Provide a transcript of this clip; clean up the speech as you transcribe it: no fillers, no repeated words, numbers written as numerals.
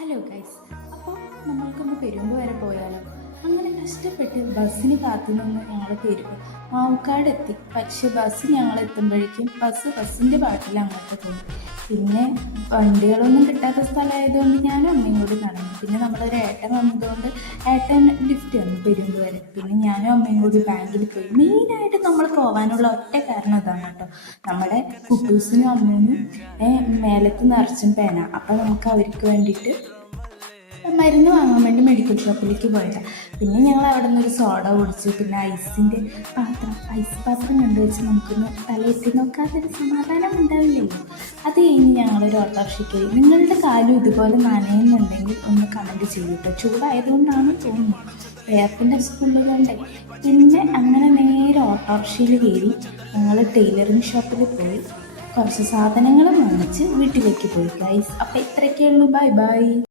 Hello guys, അപ്പോൾ നമ്മൾക്കൊന്ന് പെരുമ്പ് വരെ പോയാലോ? അങ്ങനെ കഷ്ടപ്പെട്ട് ബസ്സിന് കാത്തു നിന്ന് ഞങ്ങൾ പെരുമ്പ് മാവുക്കാട് എത്തി. പക്ഷെ ബസ് ഞങ്ങൾ എത്തുമ്പോഴേക്കും ബസ്സിൻ്റെ പാട്ടിൽ അങ്ങോട്ട് പോയി. പിന്നെ വണ്ടികളൊന്നും കിട്ടാത്ത സ്ഥലമായതുകൊണ്ട് ഞാനും അമ്മയും കൂടി നടന്നു. പിന്നെ നമ്മളൊരു ഏട്ടൻ വന്നതുകൊണ്ട് ഏട്ടൻ ലിഫ്റ്റ് വന്നു പെരുമ്പ് വരെ. പിന്നെ ഞാനും അമ്മയും കൂടി ബാങ്കിൽ പോയി. മെയിനായിട്ട് നമ്മൾ പോകാനുള്ള ഒറ്റ കാരണം അതാണ് കേട്ടോ. നമ്മുടെ കുട്ടൂസിനും അമ്മൂനും മേലത്ത് നിറച്ചും പേന. അപ്പോൾ നമുക്ക് അവർക്ക് വേണ്ടിയിട്ട് മരുന്ന് വാങ്ങാൻ വേണ്ടി മെഡിക്കൽ ഷോപ്പിലേക്ക് പോയതാണ്. പിന്നെ ഞങ്ങൾ അവിടെ നിന്നൊരു സോഡ കുടിച്ച് പിന്നെ ഐസ് പാത്രം കണ്ടുവച്ച് നമുക്കൊന്ന് തലയിട്ട് നോക്കാത്തൊരു സമാധാനം ഉണ്ടാവില്ലല്ലോ. അത് കഴിഞ്ഞ് ഞങ്ങളൊരു ഓട്ടോറിക്ഷയ്ക്ക്. നിങ്ങളുടെ കാലും ഇതുപോലെ നനയുന്നുണ്ടെങ്കിൽ ഒന്ന് കമൻറ്റ് ചെയ്തിട്ടോ. ചൂടായതുകൊണ്ടാണ് തോന്നുന്നു, വേർപ്പിൻ്റെ സ്കൂളുകളുടെ. പിന്നെ അങ്ങനെ നേരെ ഓട്ടോറിക്ഷയിൽ കയറി ഞങ്ങൾ ടൈലറിങ് ഷോപ്പിൽ പോയി കുറച്ച് സാധനങ്ങൾ വാങ്ങിച്ച് വീട്ടിലേക്ക് പോയി ഗൈസ്. അപ്പോൾ ഇത്രയൊക്കെ ഉള്ളൂ. Bye bye.